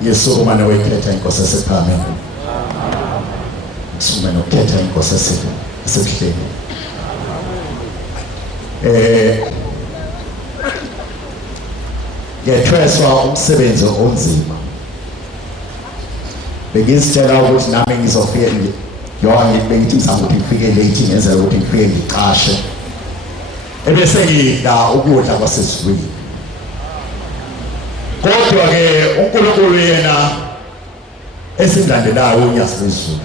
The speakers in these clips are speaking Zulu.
Ngiyisukuma nowekhetha inkosi esephameni. Ngisukume nokhetha inkosi esekuhleni. Ngethweswa umsebenzi onzima. Bengizitshela ukuthi nami ngizofika bengithi ngizama ukuthi ngifike late ngenzela ukuthi ngifike ngiqashe. Ebese ngidla ukudla kwasezulwini. Kodwa-ke uNkulunkulu yena esimlandelayo uNyasi lwezulu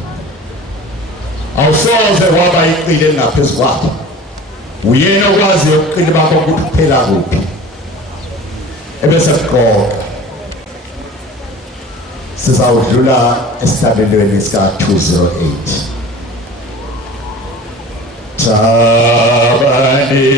awusoze waba iqile elingaphezu kwakho. Uyena okwaziyo ubuqili bakho ukuthi kuphela kuphi. Ebese kuqoqa sizawudlula esitabelweni sika-208. Thabani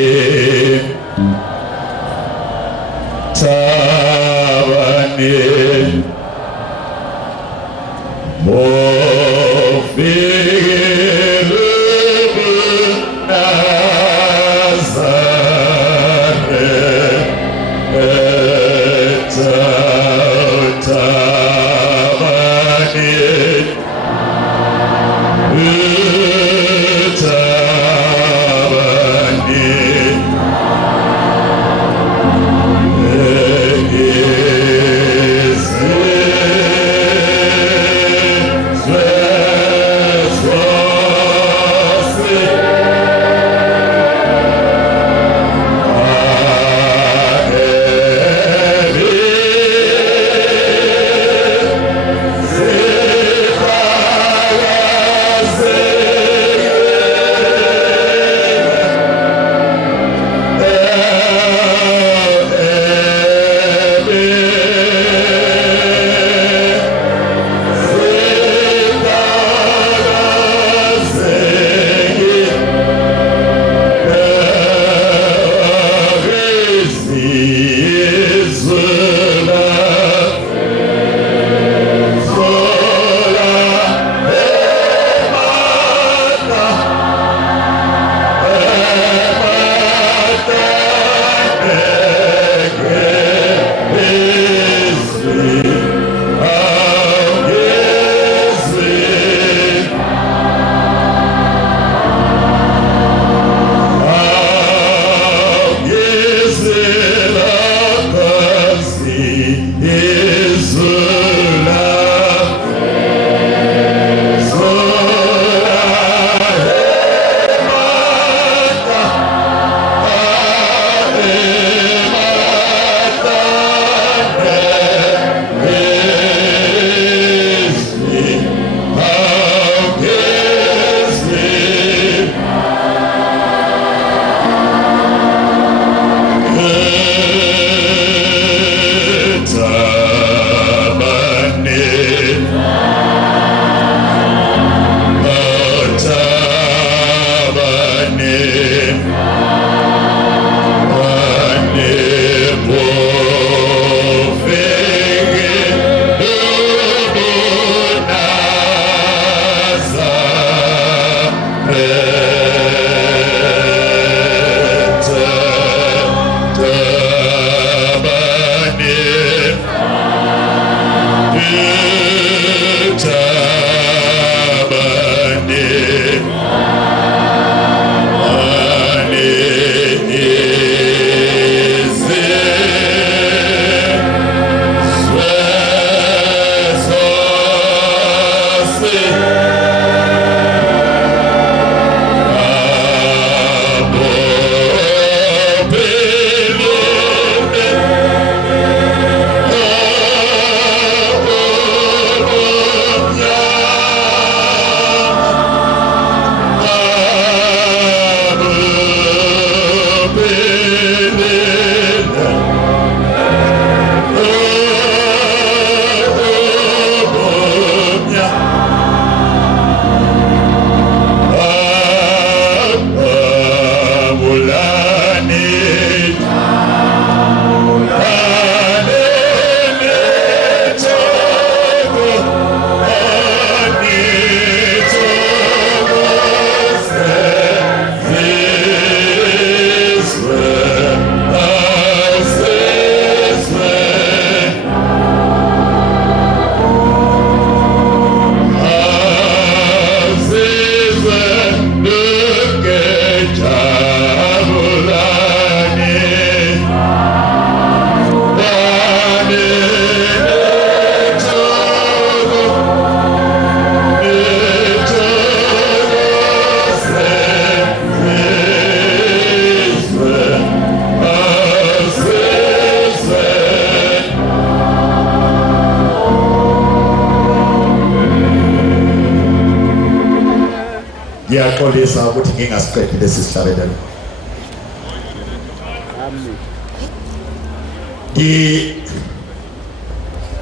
Ngiyaxolisa ukuthi ngingasiqedi lesi sihlabelelo.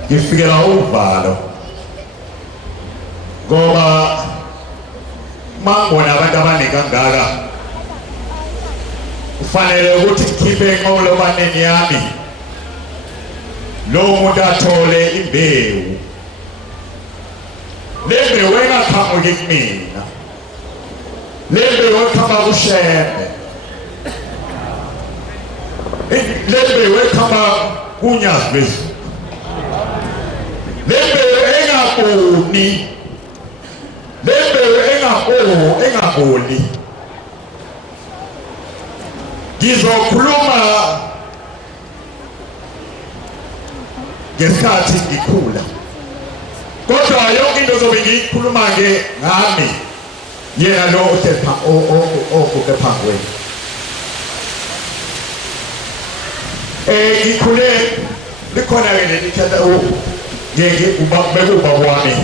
Ngifikela uvalo ngoba mangona abantu abaningi kangaka kufanele ukuthi ngikhiphe enqolobaneni yami lo muntu athole imbewu. Le mbewu engaqhamuki kumina, le mbewu eqhamuka kuShembe, le mbewu eqhamuka kuNyazi Bezulu, le mbewu engaboni, le mbewu engaboli. Ngizokhuluma ngesikhathi ngikhula, kodwa yonke into zobe ngiyikhuluma ngami yena lo obuke phambi kwenu. Ngikhule likhona-ke leli thetha bekuba kwami,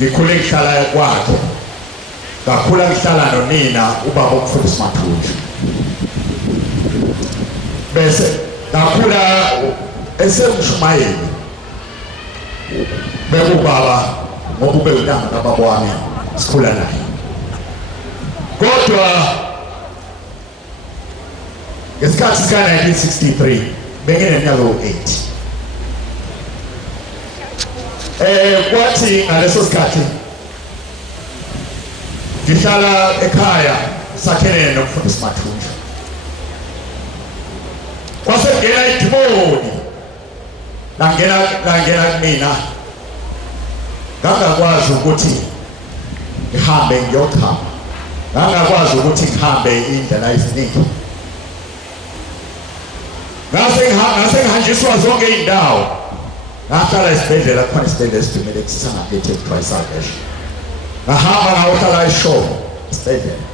ngikhule ngihlala kwakhe, ngakhula ngihlala nonina ubaba uMfundisi Mathunji, bese ngakhula esemshumayeli bekubaba ngoba ube utanga kababa wami sikhula naye. Kodwa ngesikhathi sika-1963 bengineminyaka u-8. Kwathi ngaleso sikhathi ngihlala ekhaya sakhelene noMfundisi Mathunji, kwasengena idimoni langena kumina, ngangakwazi ukuthi ngihambe ngiyochama, ngangakwazi ukuthi ngihambe indlela eziningi, ngase ngihanjiswa zonke iy'ndawo. Ngahlala esibhedlela, khona isibhedlela esidumile sangakithi ekuthiwa iSalvation. Ngahamba ngayohlala eShowe isibhedlela,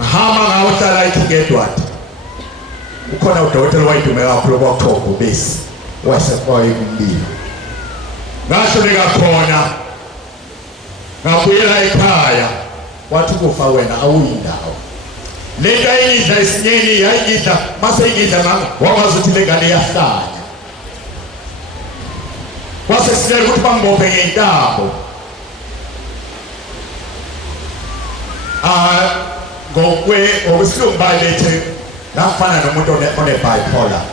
ngahamba ngayohlala eKing Edward. Ukhona udokotela owayedume kakhulu kwakuthiwa uGubisi, wayesekwayekumbili. Ngahluleka khona, ngabuyela ekhaya, wathi kufa wena awuyindawo. Le nto ayingidla isinyeni yayingidla, mase ingidla wakwazi ukuthi le ngane iyahlanya. Kwase silela ukuthi bangibophe ngey'ntambo. Ngokwesilungu balethe ngafana nomuntu one-bipolar.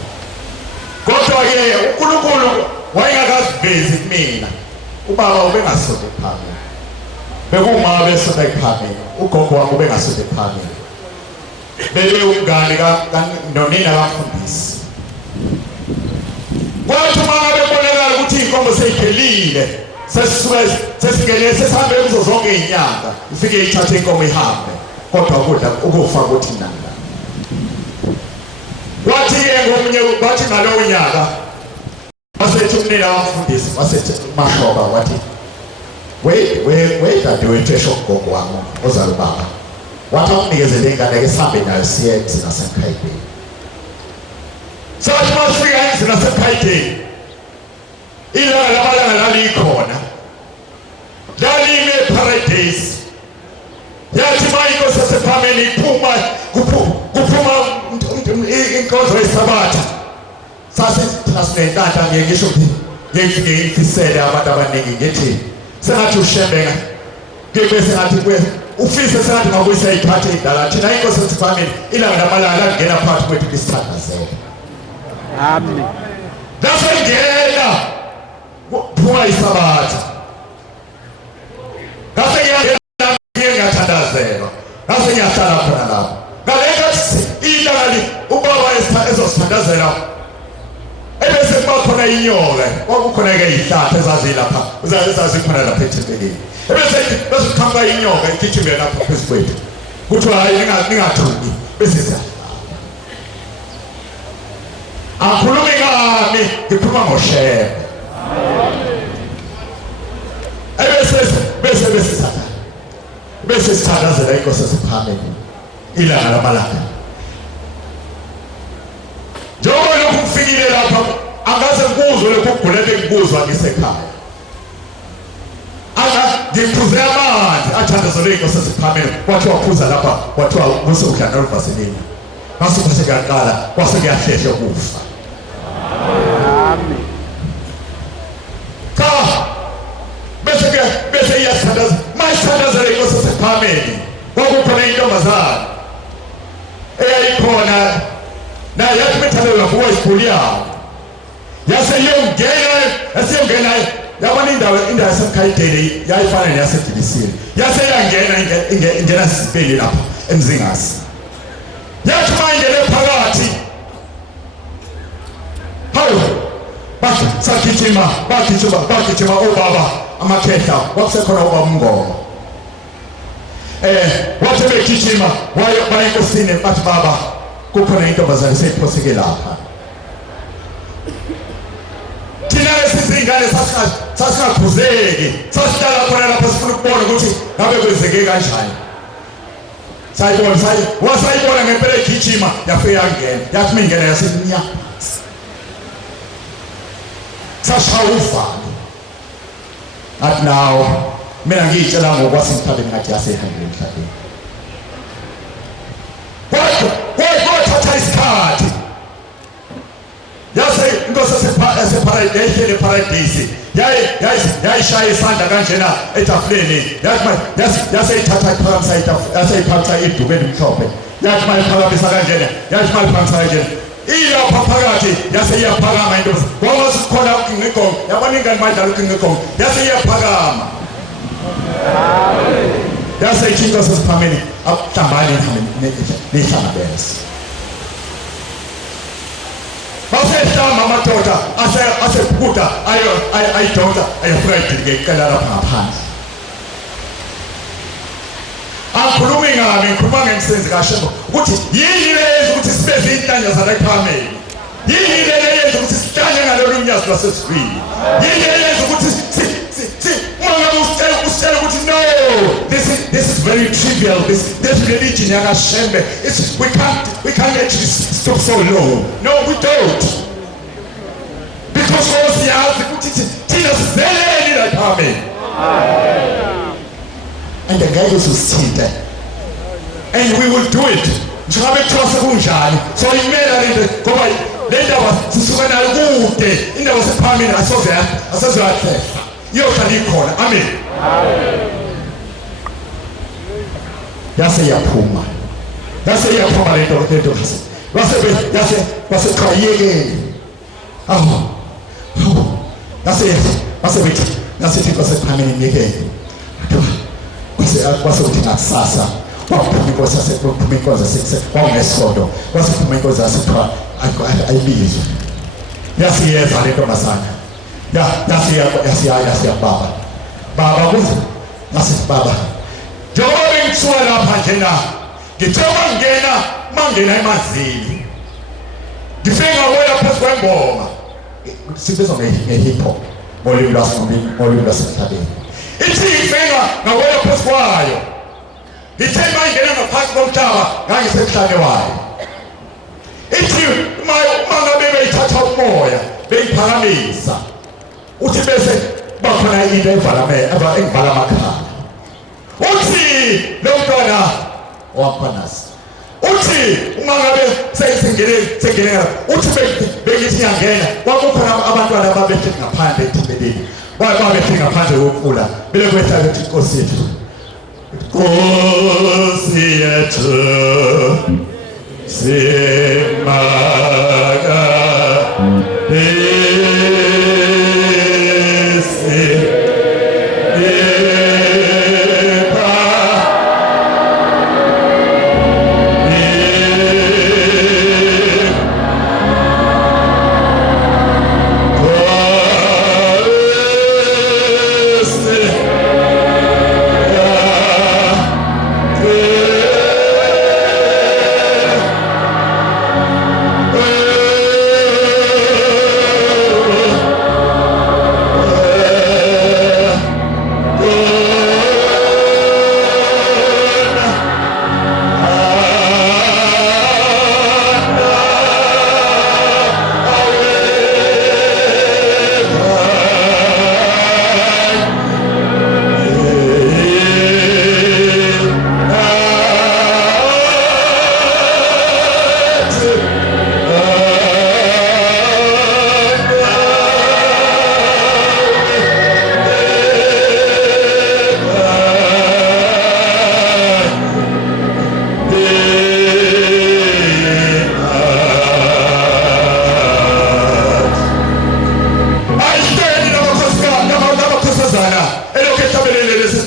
Kodwa-ke uNkulunkulu wayengakazivezi kumina. Ubaba ubengasonde phambili, bekuma besonde phambili, ugogo wami ubengasonde phambili, bebe umngane nonina kaMfundisi. Kwathi uma ngabe kubonakala ukuthi iy'nkomo seyiphelile, sesingene sesihambe kuzo zonke iy'nyanga, ifike ithathe inkomo ihambe, kodwa ukufa kuthi nanga. Kwathi-ke kwathi ngalowo nyaka wasethi umnina kaMfundisi, wasethi uMashoba, wathi wedadewethu esho ugogo wami ozala ubaba, wathi akunikeze ingane-ke sihambe nayo siye emzini nasemkhayideni. Sathi masifika emzini nasemkhayideni, ilanga lamalanga lalikhona, lalime eParadise. Yathi uma inkosi yasePhameni iphuma, kuphuma inkonzo yeSabatha, thina sinenhlanhla, ngisho ngiyifisele abantu abaningi ngithi sengathi uShembe ngibe sengathi ufise sengathi ngakuyisa iy'phathe ey'dala, thina inkosi yasePhameni ilanga lamalanga langena phakathi kwethu lisithandazele. Amen. Lasengena phuma iSabatha, ngasengiyangena ngathandazelwa, ngasengiyahlala khona lapho. Ngalenkathi ilanga ubaba ezosithandazela, ebese kuba khona inyoka, kwakukhona-ke iy'hlahla ezazilapha, ezazikhona lapha ethempelini. Bese kuqhamuka inyoka igijimele lapha phezu kwethu, kuthiwa hayi ningathuki, bese siyadlala. Angikhulumi ngami, ngikhuluma ngoShembe. Bese sithandazela inkosi yasePhameni ilanga lamalanga. Njengoba lokhu kufikile lapha, angaze ngikuzwe lokhu ukugula ebengikuzwa ngisekhaya. ngiphuze amanzi athandazwe inkosi esiphambili kwathi waphuza lapha kwathi usukudla noluvaselini masuku sekuyaqala kwase kuyahlehla ukufa. Amen. Cha bese iyathandaza mayithandazele inkosi esiphambili kwakukhona intombazana eyayikhona naye yathi mithando yavuka isibhuli yayo yase yongena yabona indawo yaseMkhayideli yayifana neyaseDibisile yase ingena sisipeli lapha eMzingasi yathi mayingene phakathi hayo bagijima obaba amakhehla kwakusekhona ubaba uMngoma wathi begijima waye enkosini bathi baba kukhona intombazane seyiphoseke lapha. Thina lesizingane sasikakhuzeki sasihlala khona lapha sifuna ukubona ukuthi ngabe kwenzeke kanjani. Wasayibona ngempela egijima yafika yangena yathi mingena yaseminya sashaya uvalo athi nawo mina ngiyitshela ngokwasemhlabeni ngathi yasehambile emhlabeni. Kwathatha isikhathi yase inkosi yaseparadise yayishaya isandla kanjena etafuleni yaseyithatha yaseyiphamisa iduku elimhlophe yathi mayiphakamisa kanjena yathi mayiphamisa kanjena ilapha phakathi yaseyiyaphakama into kwamasikhona ukingigongo yabona ingane madlala ukingigongo yaseyiyaphakama yaseyithinta sesiphambili akuhlambani nehlangabeza basehlamba amadoda asebhukuda ayidonsa ayafika idilike iqela lapha ngaphandle. Angikhulumi ngami ngikhuluma ngemsebenzi kaShembe ukuthi yini leyo ukuthi sibe zinhlanya zalaphambili yini leyo yenza ukuthi sihlanye ngalolu mnyazi lwasesizwini yini leyo ukuthi usitshela ukuthi no this is very trivial this religion yakaShembe we can't actually stop so low. No, we don't, because siyazi ukuthi thina sizeleni laphambili and the guy is usithinte and we will do it njengoba kuthiwa sekunjani so imela lento ngoba le ndaba sisuka nayo kude indaba sephambili asoze yahlehla iyohlala ikhona. Amen. Yase yaphuma lento wasechayekeni yase kwasephambili ngekeni kwasekuthi ngakusasa waphuma inkosi yasephuma inkosi wangesodo wasephuma inkosi yasithiwa ayibizwe yasiyeza le ntombazana baba kuze yasithi baba njengoba bengithuka lapha njena ngithe mangena emanzini ngifike ngawela phezu kwengoma sibizwa nge-hip hop ngolimi lwasemhlabeni ithi ngifika ngawela phezu kwayo ngithe mangena ngaphansi komhlaba ngangisemhlane wayo ithi uma ngabe beyithatha umoya beyiphakamisa uthi bese bakhona into engivala amakhala uthi lo mntwana wakhonasi uthi uma ngabe sengene uthi bengithi ngiyangena kwakukhona abantwana ababethi ngaphandle ethembeleni babethi ngaphandle komfula bele kwetha ukuthi inkosi yethu simaka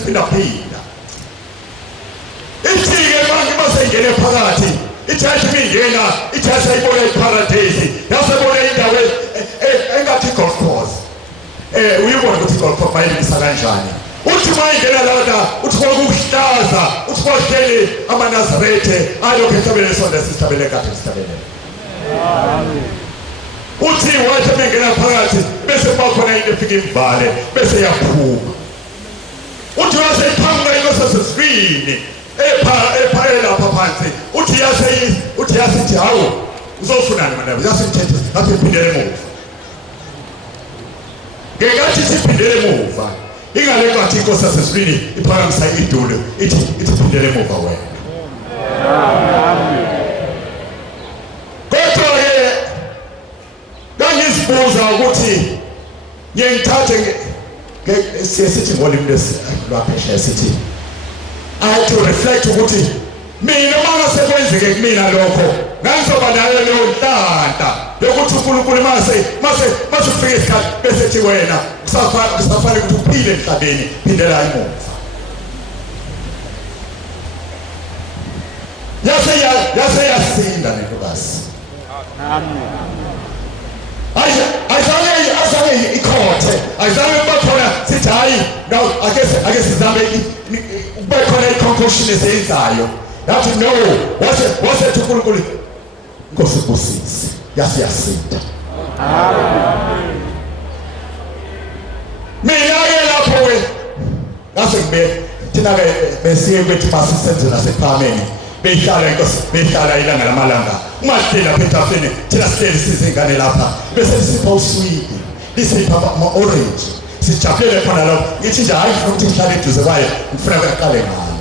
siphinda ithike manje ingene phakathi ijaji ingena ijaji ayibona iparadise yasebona indawo engathi golf course uyibona ukuthi golf course bayilisa kanjani uthi mayingena lana uthi kwakuhlaza uthi kwahleli amaNazarethe alokho esabele sonke sisabele kade sisabele amen uthi wathi mengena phakathi bese bakhona into efika imvale bese yaphuma uthi wasephanga inkosaziswini epha lapha phansi uthi yasithi hawo uzofunani mandaba yasithethe ngathi iphindele emuva ngekathi siphindele emuva ingale kwathi inkosaziswini iphakamisa idulo ithi phindele emuva wena kodwa-ke ngangizibuza ukuthi ngiyengithathe sithi ngolimi lwaphesheya sithi I had to reflect ukuthi mina mangase kwenzeke kumina lokho ngizoba nayo leyo nhlanta yokuthi uNkulunkulu mase ufike isikhathi bese ethi wena kusafanele ukuthi uphile emhlabeni phindela emuva yase yasinda nentokazi amen ayizange ikhothe ayizange bakhona sithi hayi no ake sizame kube khona i-conclusion esenzayo yathi no wasethi uNkulunkulu Nkosi kusisi yasinda amen mina-ke lapho-ke ngase ngibe thina-ke besiye kwethi masisenze nasephameni beyihlala ilanga lamalanga umahleli lapha etafeni thina sihleli sizingane lapha bese sipha uswidi lisipha ama-orange sijabulele khona lapho ngithi nje hayi ngifuna ukuthi ngihlale eduze kwayo ngifuna kaqale ngayo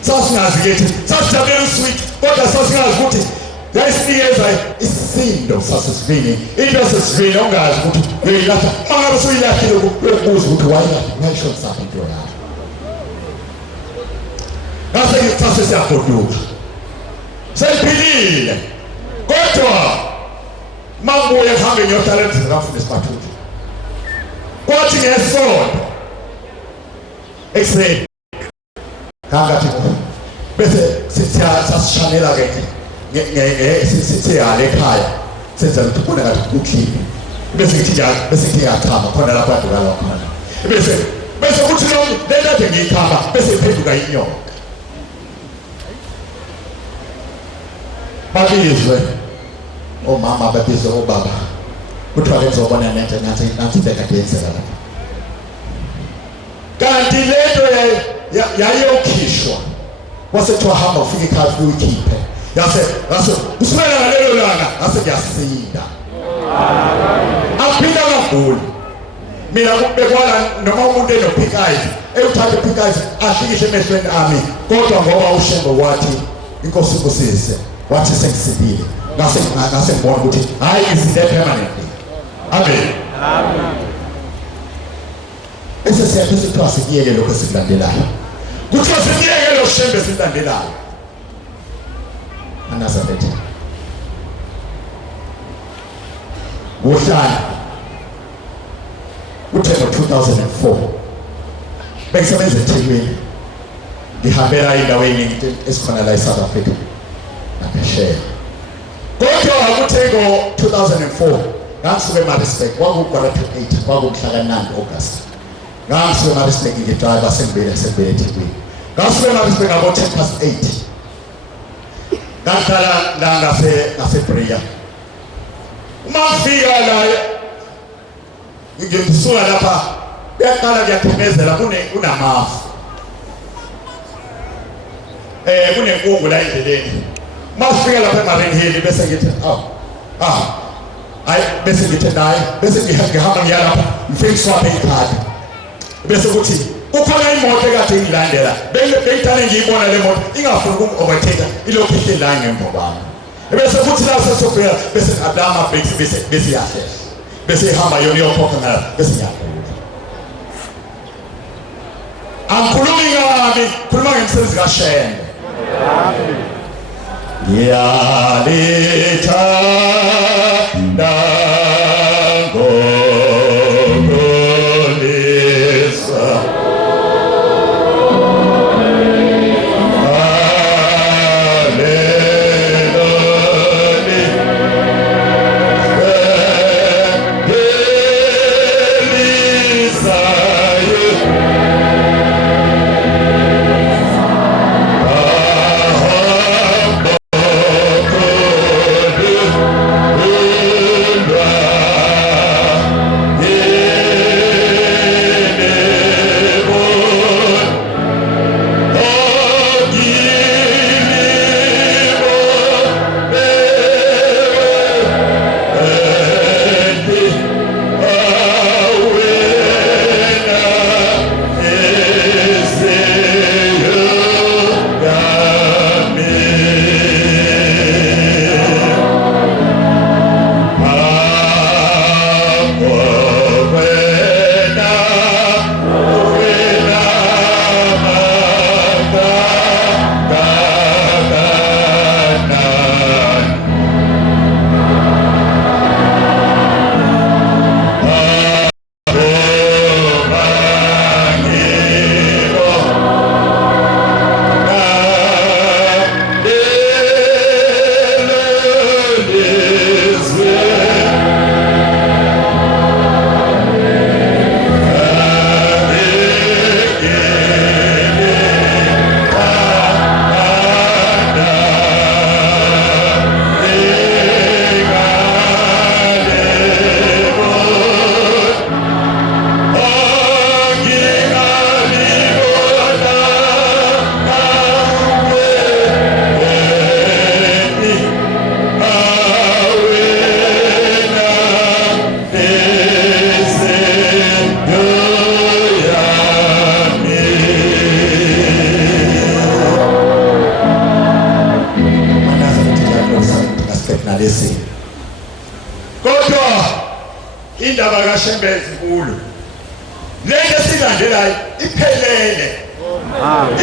sasingazi kethi sasijabulela uswidi kodwa sasingazi ukuthi yayisinikeza isindo sasesivini into yasesivini ongazi ukuthi uyilahla mangabe suyilahlile ukubuza ukuthi wayishona saphi into yakho ngase ngithathe siyagoduka seyiphilile kodwa mabuye kuhambe ngiyohlala endlini kaMfundisi Mathupha kwathi ngesonto ekuseni kangathi bese sasishanela-ke siyale ekhaya senza ukuthi kubone ngathi kukhiphe bese ngithi njalo bese ngithi ngiyachama khona lapho adukala khona bese kuthi le kade ngiyikhamba bese iphenduka inyoka babizwe omama babizwe obaba kuthiwa ke ngizobona nento nansi bekade yenzeka lapha kanti lento yayokhishwa wasethiwa hamba ufike ekhaya ufike uyikhiphe yase usibela ngalelo langa ngase kuyasinda aphinda ngaguli mina kubekwala noma umuntu enophikazi eyuthatha iphikazi ahlikishe emehlweni ami kodwa ngoba ushengo wathi inkosi kusise wathi sengisindile ngase ngibona ukuthi hayi isinde permanently amen ese siyaphethe kuthiwa sikiyeke lokho sikulandelayo kuthiwa sikiyeke lo shembe silandelayo Nazarethe wohlala uthe ngo-2004 bengisebenza eThekwini ngihambela indawo eningi esikhona la eSouth Africa naphesheya kodwa kuthe ngo-2004 ngangisuke eMaritzburg kwaku-8 kwakumhla ka-9 August ngangisuke eMaritzburg ngidrayiva sengibele eThekwini ngasuke eMaritzburg ngabo-8:10 ngahlala la ngaseBreya uma ngifika la ngisuka lapha kuyaqala kuyaphemezela kunamafu kunenkungu la endleleni uma sifika lapha eMarine Hill bese ngithi hayi bese ngithi naye bese ngihamba ngiya lapha ngifike ngiswaphe ikhadi bese kuthi ukhona imoto ekade ngilandela bengithane ngiyibona le moto ingafuni ukungi-overtake ilokhu ihle la ngemva kwami bese kuthi la sesofika bese adama bhekisi bese iyahlela bese ihamba yona iyokhokha ngala bese ngiyakhuza angikhulumi ngami khuluma ngemsebenzi kaShembe ngiyalithanda Shembe ezinkulu lento esilandelayo iphelele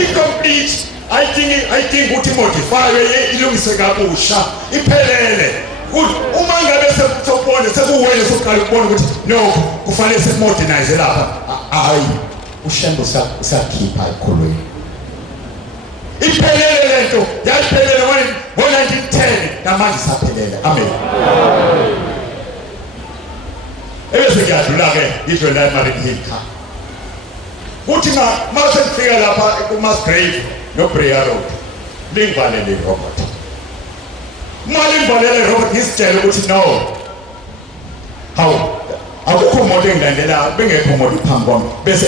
incomplete I think ukuthi modify ilungiswe kabusha iphelele uma ngabe sekubona sekuwena sokuqala ukubona ukuthi no kufanele sikumodernize lapha hayi uShembe usakhipha ikhulweni iphelele lento yaphelele ngo-1910 namanje saphelele amen ebese kuyadlula-ke izwe la eMarine Hill kuthi mase kufika lapha kuMasgrave noBreya Road lingivalele Robert lingivalele Robert ngisitshele ukuthi no hawu akukho moto engilandelayo bengekho moto phambi kwami bese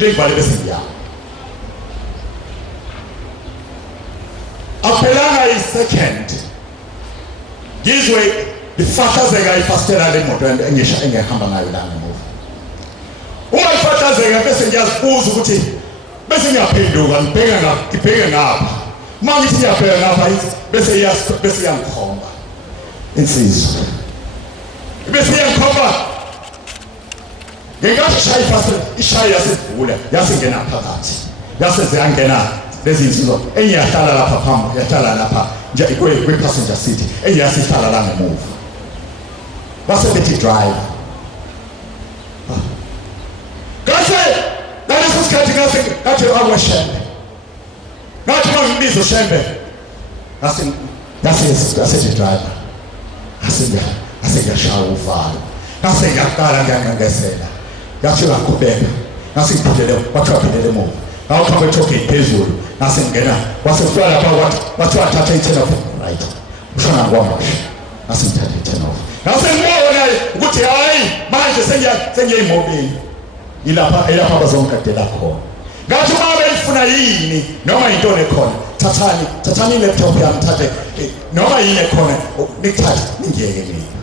lingivale bese ngiyama aphelanga i-second ngizwe ifahlazeka ifastela le moto engihamba ngayo la ngemuva uma ifahlazeka bese ngiyazibuza ukuthi bese ngiyaphenduka ngibheke ngapha uma ngithi ngiyabheka ngapha bese iyangikhomba insizwa bese iyangikhomba ngekashaya ifastela ishaya yasivula yasingena phakathi yaseziyangena lezi insizwa engiyahlala lapha phambi yahlala lapha nje kwi-passenger seat engiyasihlala la ngemuva base bethi drive ngase naleso sikhathi ngathi awashembe ngathi mangibizo Shembe ngase driver ngase ngiyashaya uvalo ngase ngiyaqala ngiyangengesela ngathi ngaqhubeka ngase ngiphelele wathaphelele emuva awuhambe ethokeni phezulu ngase ngena wasefika lapha wathi wathatha i-turn off right ushona kwamasha ngase ngithatha i-turn off ngase ngibona ukuthi hayi manje sengiyayimobile ilapha bazongiqedela khona ngathi uma benifuna yini noma yintoni ekhona thathani i-laptop yami thathe noma yini ekhona nikuthathe ningiyeke mina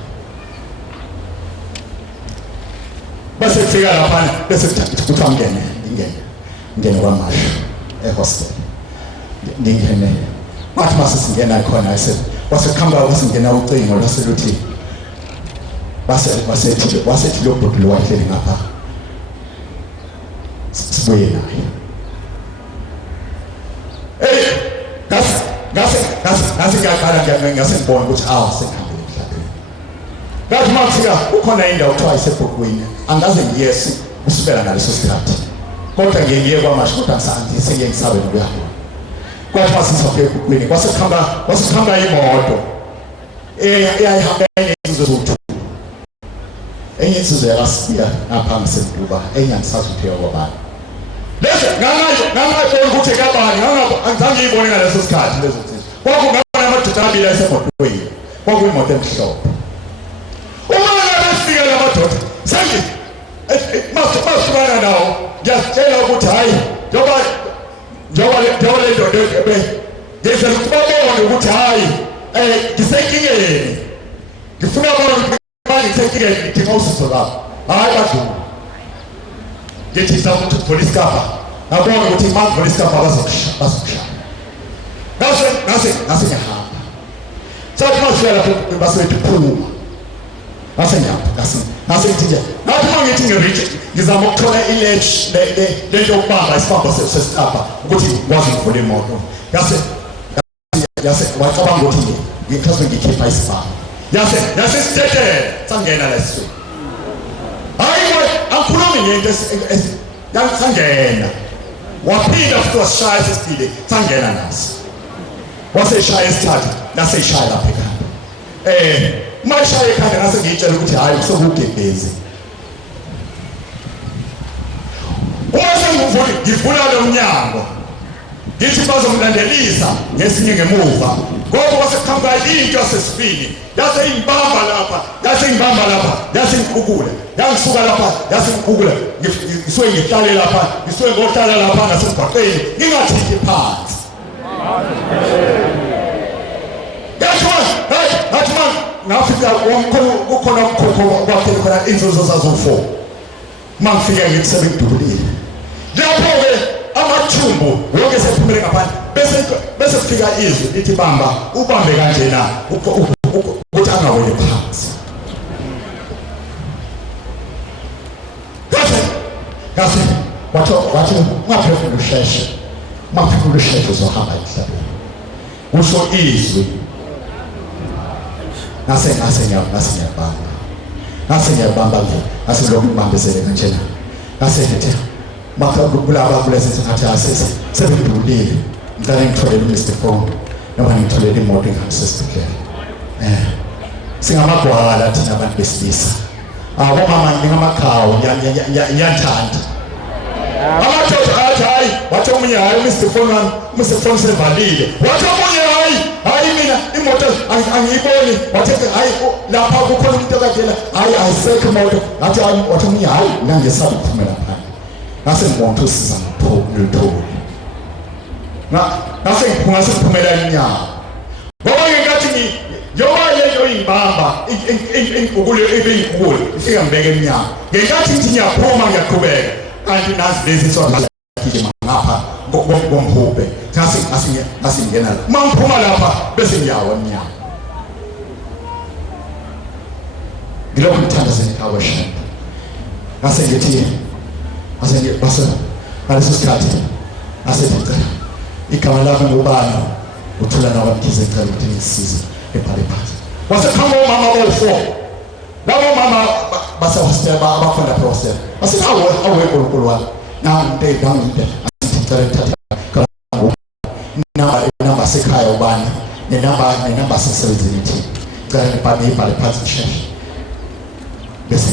base kufika laphana bese kuthiwa ngene kwamasha ehostel ngingene bathi masingena khona wasekuhamba wasingena ucingo lwaseluthi wasethi lo bhuti wahleli ngapha sibuye naye ngase ngiyaqala ngase ngibona ukuthi sengihambile emhlabeni ngathi mafika ukhona indawo kuthiwa isebhukwini angaze ngiyesi kusukela ngaleso sikhathi kodwa ngiye kwamasha kodwa sengisabe nokuya kwathi masisafike ebhukwini kwasekuhamba imoto eyayihamba insizwe zothu enye insizwe yakasiya ngapha ngasemduba enye angisazi ukuthi yokwabani lese ngangayibona ukuthi kabani angizange ngiyibone ngaleso sikhathi lezo nsizwe kwakungabona amadoda abili ayisemotweni kwakuyimoto emhlophe uma ngabe sifika lamadoda masifana nawo ngiyasitshela ukuthi hayi njengoba le ndoda ngizela ukuthi babone ukuthi hayi ngisenkingeni ngifuna bona ngisenkingeni ngidinga usizo lapho hayi badlula ngithi sakuthi police cover ngabona ukuthi ma police cover bazokushaya ngase ngihamba sathi masifika lapho basethi phuma ngase ngithi nje ngathi uma ngithi ngiriche ngizama ukuthola lento yokubamba isibambo sesitapha ukuthi ngikwazi ukuvula imoto yase wacabanga ukuthi ngikhaze ngikhipha isibambo yase sitetele sangena la esiswini hayi angikhulumi ngento sangena waphinda futhi wasishaya sesibili sangena naso waseshaya esithathu naseshaya lapha ekhanda mashaya ekhanda ngase ngiyitshela ukuthi hayi sokugebhezi uma ngivula lo mnyango ngithi bazomlandelisa ngesinye ngemuva ngoba wasekuhamba into yasesibili yase ingibamba lapha yase ngikukula yangisuka lapha yase ngikukula ngisuke ngihlale lapha ngisuke ngohlala lapha nasebhaqeni ngingathithi phansi That's one. Ngafika kukhona ukukhokho kwakhe khona inzuzo zazo4 mangifika ngithi sebedubulile lapho ke amathumbu wonke sephumele ngaphandle bese kufika izwi lithi bamba ubambe kanje na ukuthi angawele phansi Ngase wathi ungaphefumula usheshe. Maphefumula usheshe uzohamba emhlabeni. Usho izwi. Ngase ngiyabamba. Ngase ngiyabamba nje. Ngase lokhu ngibambezele kanjena. Ngase ngithi kulaba kulezi ngathi asese sebedulile. Ngicela ngitholele uMr Phone noma ngitholele imoto engisesibhedlela. Singamagwala thina abantu besilisa. Abomama ngingamakhawu ngiyathanda. Amadoda athi hayi wathi omunye hayi Mr Phone sevalile. Wathi omunye hayi mina imoto angiyiboni. Wathi hayi lapha kukhona umuntu akadela hayi ayisekho imoto. Wathi omunye hayi ngangesaba ukuphumela phansi. Ngase ngibona usiza ngapho ngase ngiphumela inyama. Ngoba ngenkathi yoba leyo ingibamba inkukulu ebeyinkulu ifika ngibeke eminyama. Ngenkathi ngithi ngiyaphuma ngiyaqhubeka kanti nazi lezi sonto ngije ngapha ngomhube. Ngase ngena la. Uma ngiphuma lapha bese ngiyawa eminyama. Ngilokhu ngithanda sengikhawasha. Ngase ngithi base ngaleso sikhathi ngicela igama lami ngubani uthula nabamthize ngicela ukuthi ngisize ebhale phansi. Wasekhamba umama bo4 labo mama basahostel abafunda process base awe uNkulunkulu wami namnte nganginte ngicela ngithatha namba sekhaya ubani nenamba sesebenzini ithi ngicela ngibhale phansi sheshe bese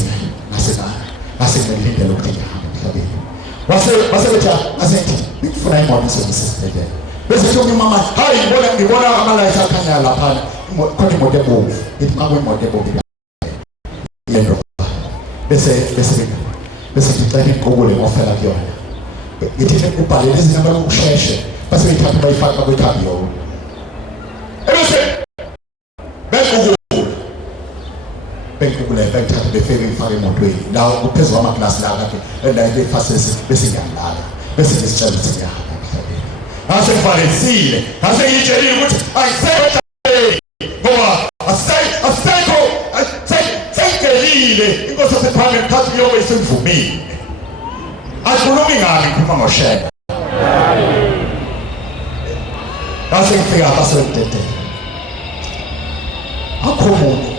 ngase ngilindele ukuthi wase betha asethi ngifuna imoto esebenzisebele bese kuthi mama hayi ngibona amalayithi akhanya lapha khona imoto ebomvu ithi ngakho imoto ebomvu yendo bese ngicela iqukule ngofela kuyona ngithi ubhalele izinamba ukusheshe base ngithatha bayifaka kwekhabi yona bengikule bekuthatha befike ngifake emotweni la uphezulu amaglasi la kade la befasese bese ngiyalala bese ngisicela ukuthi ngiyahamba emhlabeni. Ngase ngivalesile ngase ngitshelile ukuthi angisebenza ngoba sayingelile inkosi yasephakeme khathi kuyobe isivumile. Akhulumi ngami ngikhuluma ngoshela. Ngase ngifika basebedede akho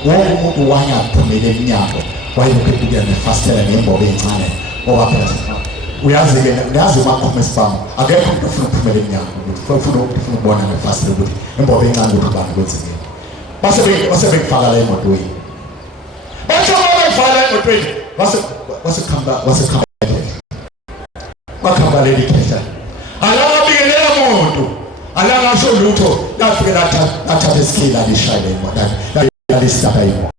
wonke umuntu wanyaphumele eminyango wayekuphuka nefastela nembobo encane ngoba phela uyazi umakhoma esibhamu akekho umuntu ofuna ukuphumela eminyango ufuna ukubona nefastela ukuthi imbobo encane ukuthi ubani kwenzekile. Base bekufaka la emotweni bathi bafaka emotweni wakhamba leli khehla alabingelela umuntu alangasho lutho lafike lathatha isikila lishayele imoto lalisithatha imoto.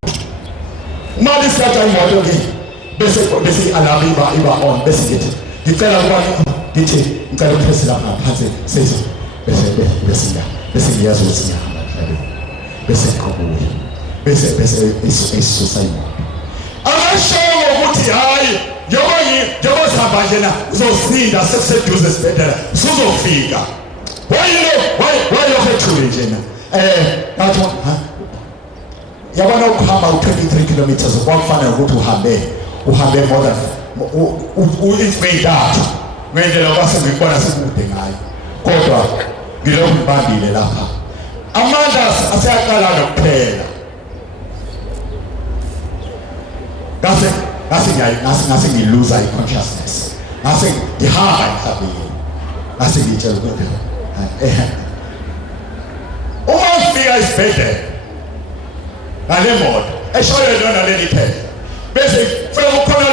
Uma lisithatha imoto ke bese alarm iba on bese ngithi ngicela ukuthi ngicela ukuphesela ngaphansi sethi bese ngiyazi ukuthi ngihamba emhlabeni bese ngiqhubule bese isusa imoto. Abasho ukuthi hayi njengoba sihamba njena uzosinda sekuseduze esibhedlela usuzofika. Why you have to njena nathi yabona ukuhamba u23 kilometers kwafana ukuthi uhambe more than it's ngendlela kwase ngibona sekude ngayo kodwa ngilokhu ngibambile lapha amandla aseyaqala nokuphela. Ngase ngiluza i-consciousness ngase ngihamba emhlabeni ngase ngitshela ukuthi uma ufika esibhedlela ngale moto eshoyo lona leli phela bese funa ukukhona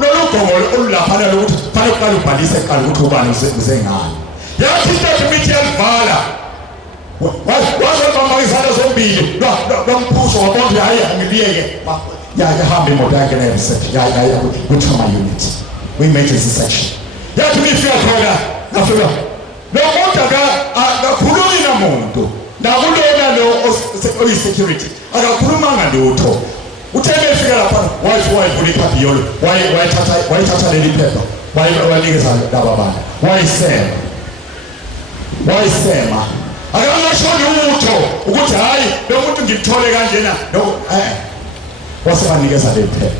lolu gomolo olulaphana lokuthi fanele uqale ubhalise eqala ukuthi ubani usengani yathi into imithi yalivala wazobamba izandla zombili lomphuzo wabona hayi angibiyeke yahamba imoto yakhe na-research yaya ku-trauma unit kwi-emergency section yathi mifika khona ngafika nomuntu akakhulumi namuntu nakulona lo oyi-security akakhulumanga lutho. Uthe befika lapha wayivula iphepha yolo wayithatha leli phepha wayinikeza laba bantu wayisema akangasho lutho ukuthi hayi lo muntu ngimthole kanjena wasebanikeza leli phepha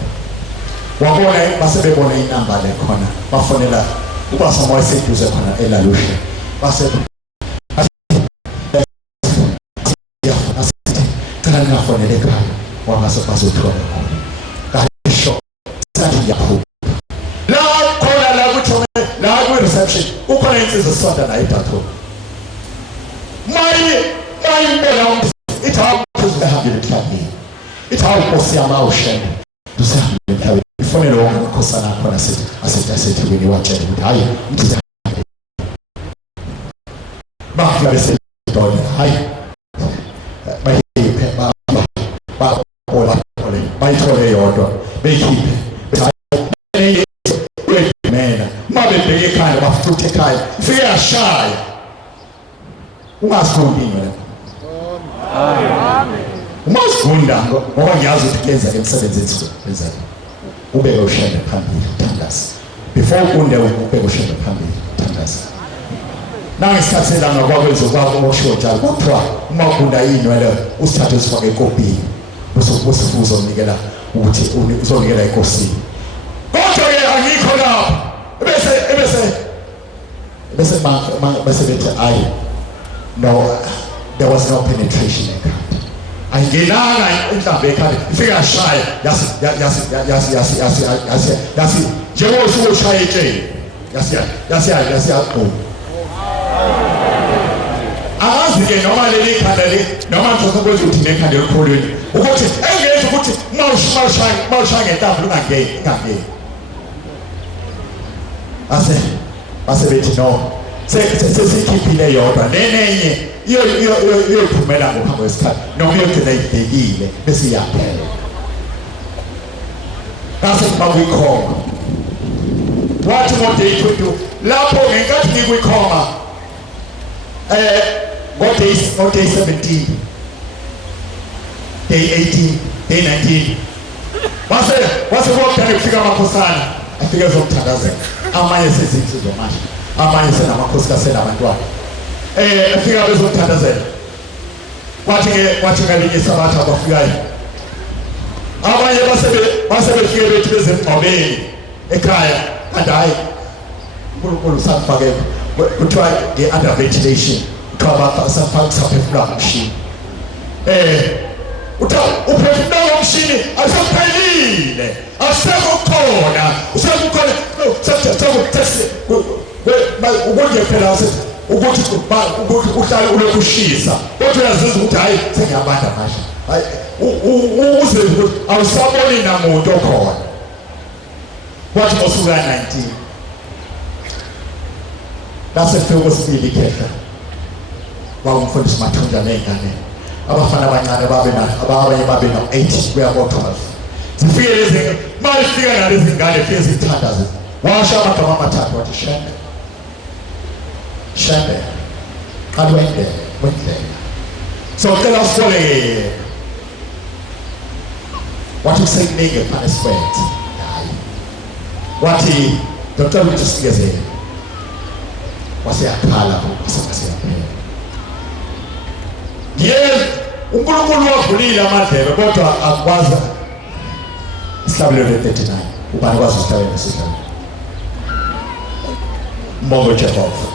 wabona base bebona inamba le khona bafonela ubasomoya seduze khona elalusha base kana ngafonele ekhaya wabase bazothola khona kasho sathi yaphu la khona la kuthome la ku reception ukhona insizwe sonda la idatho mayi mbona ithawu kuzohambela emhlabeni ithawu Nkosi yamawushene dusahambela emhlabeni ifonela wonke ukhosana khona asithi wini watshela ukuthi hayi mthize bafika bese dona hayi bayiphe bayithole yodwa beyikhiphe mina mabebheke ekhaya bafuthe ekhaya ufike yashaya ungasikundi wena umazifunda ngoba ngiyazi ukuthi kenza emsebenzi ethu ubeke ushende phambili uthandaza before ukunde ubeke ushende phambili uthandaza nangesikhathi langa kwakwenza kwakho oshoja kuthiwa uma ugunda inwele usithathe usifake ekopini bese uzonikela ukuthi uzonikela enkosini kodwa ke angikho lapho bese bethi ayi no there was no penetration ekhanda ayingenanga inhlambe ekhanda ifika shaya yasi njengoba usushaya etsheni yasi akazi-ke noma leli khanda le noma ngizokwenza ukuthi nekhanda elikholweni ukuthi engenza ukuthi mawushaya ngentambo ungangeni base bethi no sesikhiphile yodwa nenenye iyophumela ngokuhamba kwesikhathi noma iyogcina ibhekile bese iyaphela base kuba kwikhoma wathi ngo-day 22 lapho ngenkathi ngikwikhoma ngo-day 17 day 18 day 19 wase kokudala kufika amakhosana afike ezokuthandazela amanye sezinsizwa manje amanye senamakhosikazi senabantwana afika bezokuthandazela kwathi ngalinye isabatha abafikayo abanye base befike bethi bezemgcwabeni ekhaya kanti hayi uNkulunkulu usafake kuthiwa nge-under ventilation kuthiwa saphefumula ngomshini uphefumula ngomshini asephelile asekho khona usekukhona ukuthi phela ukuthi uhlale ulokushisa kodwa uyaziza ukuthi hayi sengiyabanda manje hayi uze ukuthi awusaboni namuntu okhona kwathi ngosuku ka 19 lase fike kwesibili ikhehla wawumfundisi Mathunja nengane abafana abancane abanye babe no 8 kuya ku 12 zifike lezi mayifika nalezi ngane fike zithandaze washa amagama amathathu wathi shende kalwende wendlela so cela usifole wathi usekunike punishment hayi wathi Dr. Richard Sigezela waseyakhala wasesiyaphela uNkulunkulu wavulile amadlebe kodwa akwazi isihlabelelo 39 ubani kwazi isihlabelelo esihlabelelo Mbongo Jehova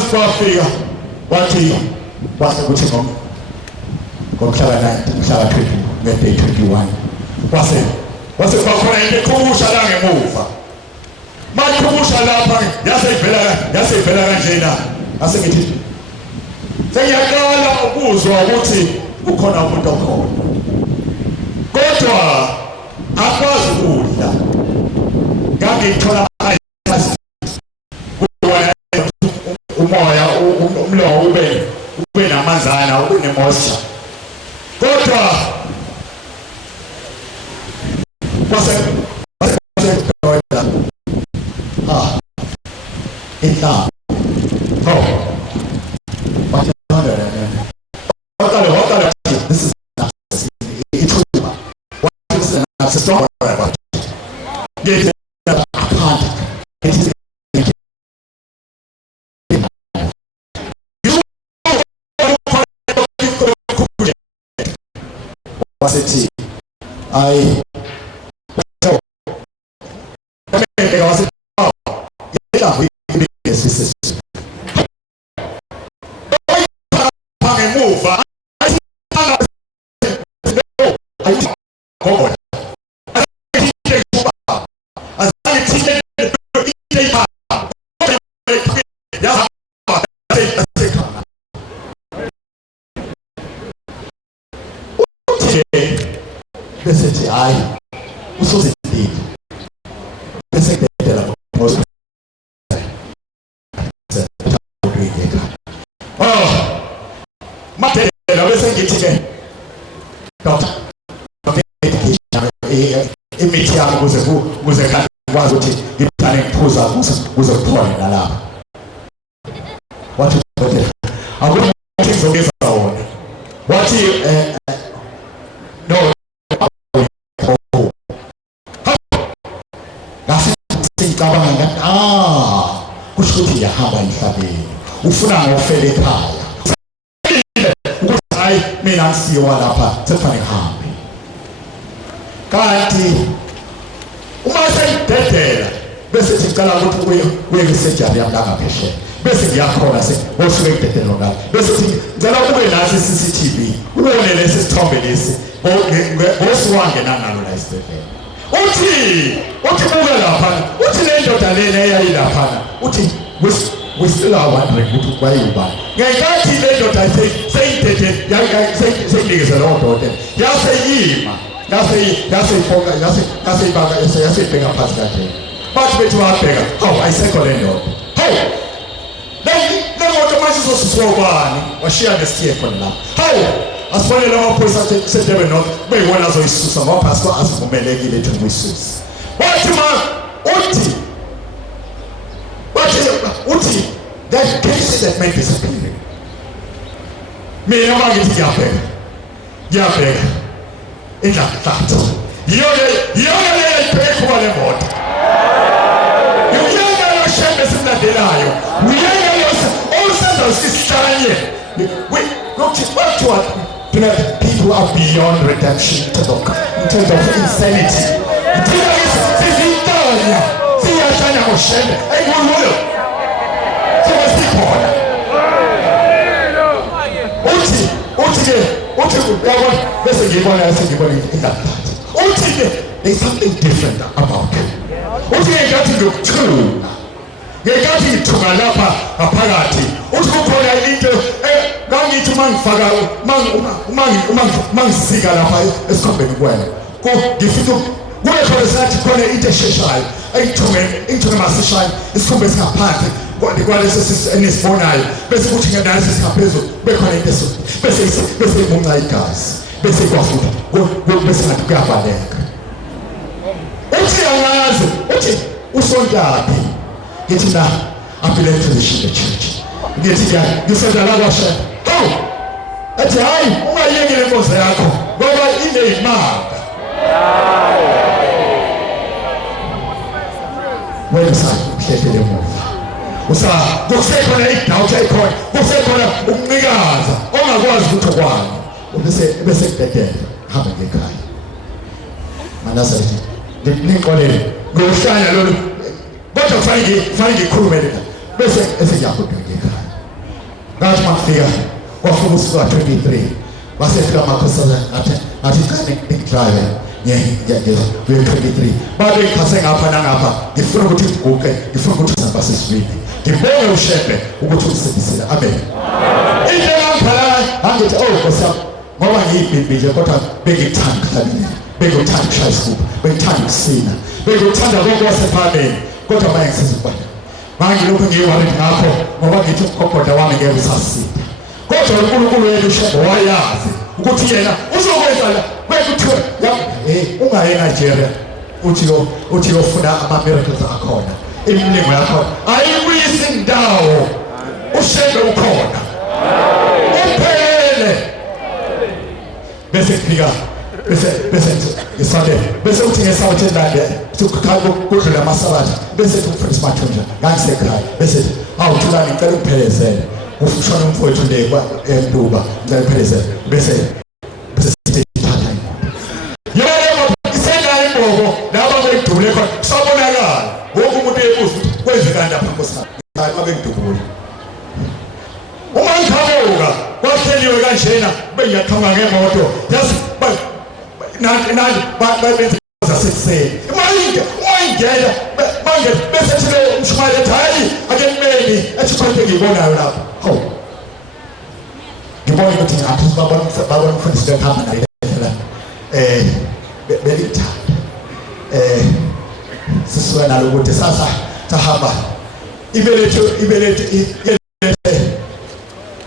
kwafika wathi kwase kuthi ngomhlaka 19 mhlaka 20 ngeday 21 kwase kwakhona into ekhusha la ngemuva mayikhusha lapha yasevela kanjena asengithi sengiyaqala ukuzwa ukuthi ukhona umuntu okhona kodwa akwazi ukudla ngangithola umoya umlomo ube namanzana ube nemoisture kodwa kwase ita this is it's what is a strong about it is was it I was it I uso zindidi bese ngedela ngokuthi matela bese ngithi ke doctor imithi yami kuze kwazi ukuthi ngibhale ngiphuza kuze kuphole nalapha wathi akukho ngizongeza wona wathi no ngicabanga kusho ukuthi yahamba emhlabeni ufuna ngofela ekhaya ukuthi hayi mina ngisiwa lapha sekufanele ngihambe kanti uma sengidedela bese ngicala ukuthi uye ngisejari yami la ngaphesheya bese ngiyakhona ngosuke ngidedela ngalo bese ngicela ube nathi CCTV ubone lesi sithombe lesi ngosiwange nangalo la isibhedlela uthi buka lapha uthi le ndoda lena eyayilapha uthi we still are wondering ukuthi kwayibani ngenkathi le ndoda seyidede seyidikeza lo ndoda yaseyima yaseyibhoka yaseyibaka yaseyibheka phansi kanje bathi bethu babheka hawu ayisekho le ndoda hawu le moto manje sosiswabani washiya nesiye khona la hawu asifonele amaphoyisa sedebe no beyiwona azoyisusa ngoba pastor asivumelekile ukuthi uyisuse uthi that case that man disappearing mina mangithi ngiyabheka indlathathu yiyona le iphekho le moto uyena lo shembe simlandelayo uyena lo osenza isihlanye what people are beyond redemption in terms of insanity. There's something different about it. Ngekathi ngithuka lapha ngaphakathi uthi kukhona into ngangithi mangisika lapha esikhombeni kwena ngifika kube khona sathi khona into esheshayo ayithume masishaya isikhombe singaphansi kwalesi enisibonayo bese kuthi ngenalesi singaphezulu kube khona into bese imunca igazi bese kwafuthi bese ngathi kuyavaleka uthi angazi uthi usontaphi ngithi na I belong to the church ngithi ngisonda la kwasha hawu athi hayi ungayekele inkosi yakho ngoba ineyimanga wena sakuhlekele emuva kusekhona idoubt ekhona kusekhona ukuncikaza ongakwazi ukuthi okwani bese kudedela hamba ngekhaya manasathi niqolele ngohlanya lolu kodwa kufanele ngikhulume bese esengiyakudwa ngekhaya ngathi mafika wafika usuku wa 23 wasefika amakhosana athi kane driver we 23 babe khase ngapha nangapha ngifuna ukuthi uguqe ngifuna ukuthi sihamba sesivini ngibonge ushebe ukuthi usebenzile amen into ngaphala angithi Nkosi yami ngoba ngiyibhibhile kodwa bengithanda kabili bengithanda ukushaya isikuba bengithanda ukusina bengithanda konke wasephameni kodwa manje ngisizibona manje lokho ngiyiwari ngakho ngoba ngithi ukhokoda wami ngeke usasida kodwa uNkulunkulu yena ushebo wayazi ukuthi yena uzokwenza la bekuthiwe ungaye eNigeria uthi yofuna ama-miracles akhona imilingo yakhona ayibuyisi indawo ushebe ukhona uphele bese kufika bese ngisale bese uthi ngesawuthi endande kudlula amasabatha bese ukufundisa mathunja ngangisekhaya bese awuthulani ngicela ukuphelezela ufushona umfowethu le eNduba ngicela ukuphelezela bese sithatha yebo isengayo imbobo laba bedubule khona sabonakala wonke umuntu ebuza ukuthi kwenzekani lapha Nkosi yami babedubule uma ngikhabuka kwahleliwe kanjena bengiyaqhamuka ngemoto yazi nani babenza zasekuseni mayingena manje bese thile umshayeli ethi hayi ake kumeni ethi konke ngiyibonayo lapha hawu ngibona ukuthi ngathi babona umfundisi ekhamba naye belithanda sisuka nalo ukuthi sasa tahamba ibelethe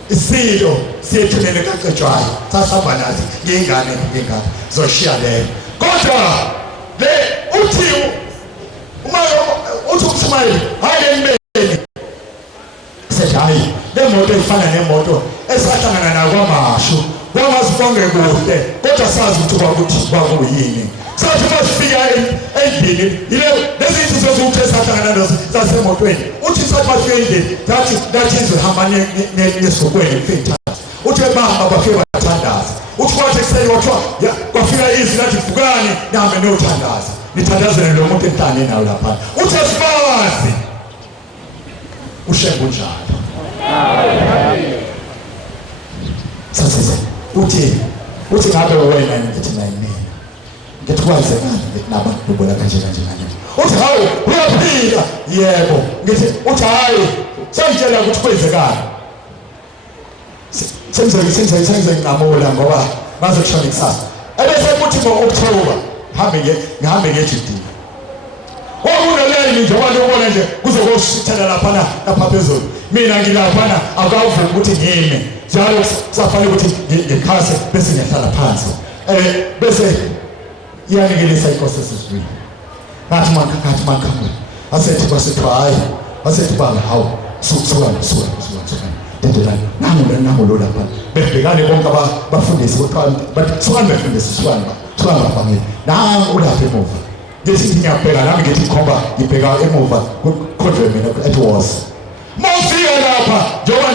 isilo siyethulele kaqetshwayo sasihamba nathi ngingane zoshiya leyo kodwa le uthi umshayeli hayi emeni sethi hayi le moto ifana nemoto esahlangana nayo kwamashu kwamazibonge kuhle kodwa sazi ukuthi kwakuyini sathi masifika endlini ile lezi zinto zokuthi esahlangana nazo zasemotweni uthi sathi masifika endlini that is hamba nesokweni mfethu uthi bamba bafike bathandaza uthi kwathi ekuseni kwathiwa kwafika izwi lathi vukani nihambe niyothandaza nithandazele lo muntu enhlane nayo lapha uthi asibazi ushebo njalo sasise uthi ngabe wena ngithi mina ngithi kwazekani nabantu kubona kanje uthi hayi uyaphila yebo ngithi uthi hayi sengitshela ukuthi kwenzekani senze ngamula ngoba bazokushona ikusasa ebese kuthi ngo-October ngihambe ngeJudia okuneleni nje walobona nje kuzokoshithela lapha phezulu mina ngilaphana akawuvumi ukuthi ngime njalo safanele ukuthi ngikhase bese ngiyahlala phansi bese iyangelisa inkosi sesizwini ngathi mankakhulu asethi kwasithiwa hayi asethi baba hawu suka namo lapha bebhekane bonke abafundisi bathi sukani befundisi sukani bafamile nangu lapha emuva ngithi ngiyabheka nami ngithi khomba ngibheka emuva kodwa mina it was mawufika lapha njengoba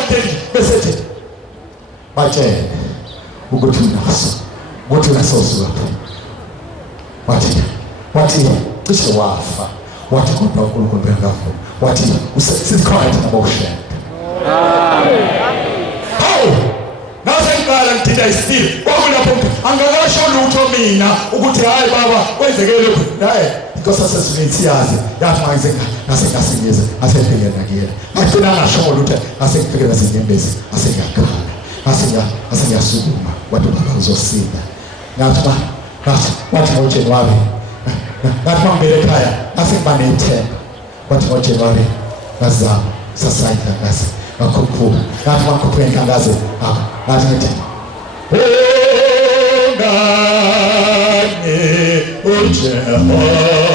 besethi batshele ukuthi unasosuka wathi cishe wafa wathi kodwa uNkulunkulu bengavuma wathi sikhona thina bokushela hawu nasengiqala ngithinta isiphi kwakulapho angakasho lutho mina ukuthi hayi baba kwenzekele lokhu naye inkosi sesizwini siyazi yathi manje ngasengasingeze asefike nakuyena ngifuna ngasho lutho asefike nasenyembezi asengiyakhala asengiyasukuma wathi baba uzosinda wathi ngoJanuwari ngathi mangibele ekhaya asengibane ithemba wathi ngoJanuwari ngazama sasayidla ngaze ngakhuphuka ngathi makhuphuka enkangaze ngathi ngithi uJehova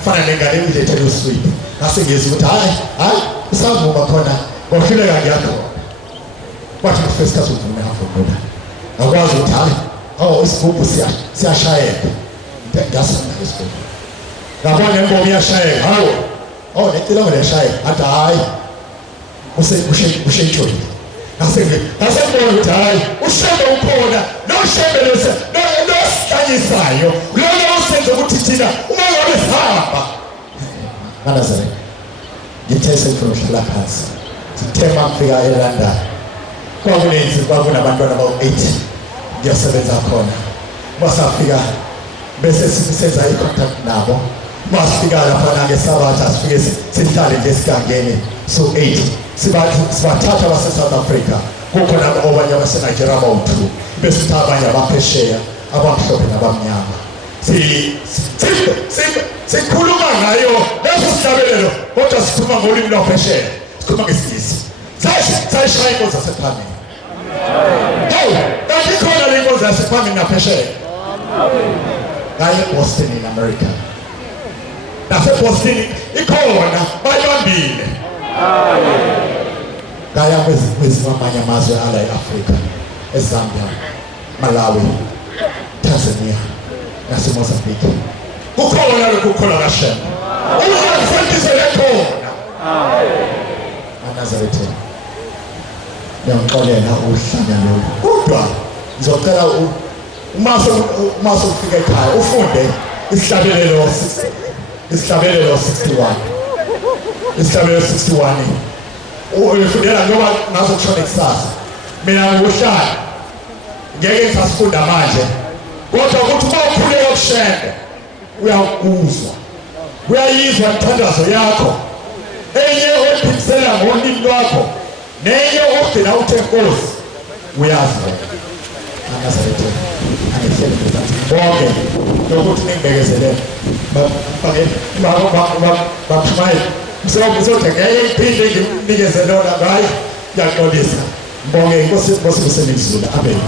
kufana nengane emilethele usweet ngase ngizwe ukuthi hayi usavuma khona ngohluleka ngiyakho wathi first class uvuma afuna akwazi ukuthi hayi isigubhu siyashayeka ngasana isigubhu ngabona ingoma iyashayeka hawo lecila ngoleshayeka athi hayi ushentshoyi ngasengibona ukuthi hayi ushembe ukhona noshembelese nosikanyisayo lona usenze ukuthi thina uma ngabe sihamba kanazare ngithe sekuhlala phansi sithema mfika eLondon kwakunabantwana abawu-8 ngiyasebenza khona masafika bese sisenza i-contact nabo masifika lapha ngesabatha sifike sihlale ngesigangeni so 8 sibathatha base-South Africa kukhona obanye abase-Nigeria abawu-2 bese abanye abaphesheya abamhlophe nabamnyama sikhuluma ngayo leso sihlabelelo kodwa sikhuluma ngolimi lwaphesheya sikhuluma ngesingisi sayishaya inkonzo yasephambili kanti ikhona le nkonzo yasephambili naphesheya ngaye eBoston in America naseBoston ikhona bayibambile ngaya kwamanye amazwe ala e-Afrika eZambia Malawi Tanzania naseMozambique kukhona lokhu kukhona kaShem uzafundisele khona Nazareth ngiyamxolela uhlanya lo kodwa ngizocela uma ufika ekhaya ufunde isihlabelelo 61 uyifundela ngoba ngazo kushona kusasa mina ngihlala ngeke ngisafunda manje kodwa ukuthi uma ukhuleka ukushende uyakuzwa uyayizwa inthandazo yakho enye ophikisela ngolimi lwakho nenye ogcina uthe Nkosi uyazi Nazareth angihlele bonke lokuthi ningibekezelele baphumile msokuthe ngeke iphinde ngimnikeze lona ngayi yaxolisa mbonge Inkosi kusemizulu amen.